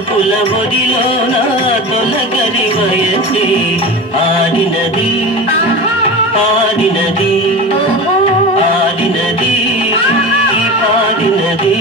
వలపుల ఒడిలోన తొలగరి వయసి ఆడినది పాడినది ఆడినది పాడినది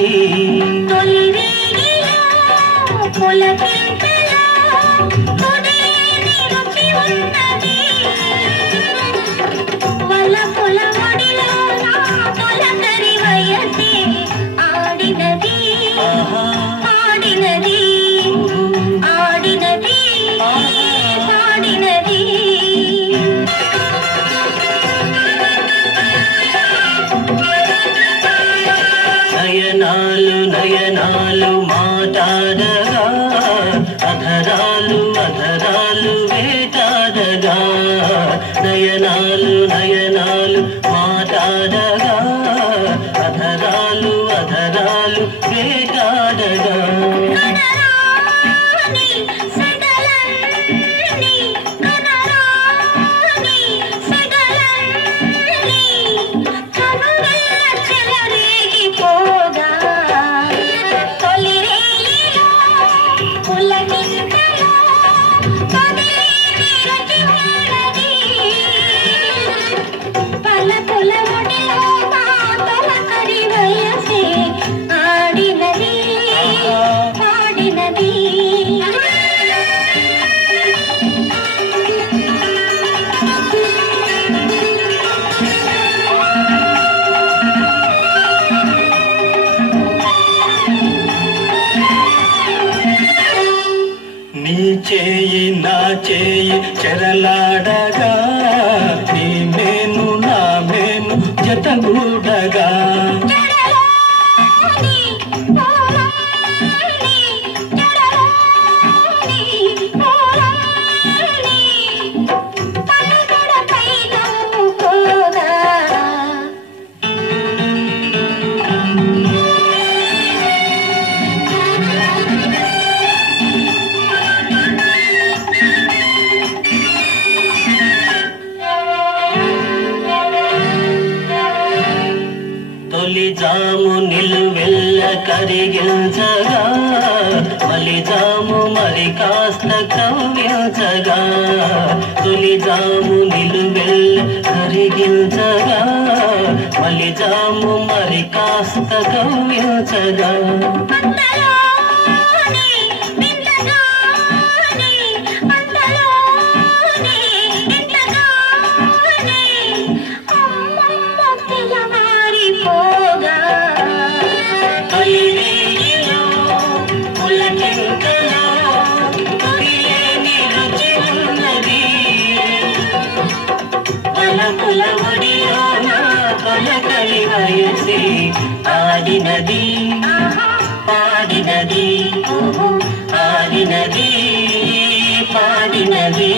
నయనాలు నయనాలు మాటాడగా అధరాలు అధరాలు వేటాడగా నయనాలు నయనాలు మాటాడగా అధరాలు అధరాలు వేటాడగా నీ చేయి నా చేయి చెరలాడగా నీ మేను నా మేను జతగూడగా తొలిజాము నిలువెల్ల కరిగించగా మలిజాము మరి కాస్త కవ్వించగా తొలిజాము నిలువెల్ల కరిగించగా మలిజాము మరి కాస్త కవ్వించగా వలపుల ఒడిలోన తొలకరి వయసి ఆడినది పాడినది ఆడినది పాడినది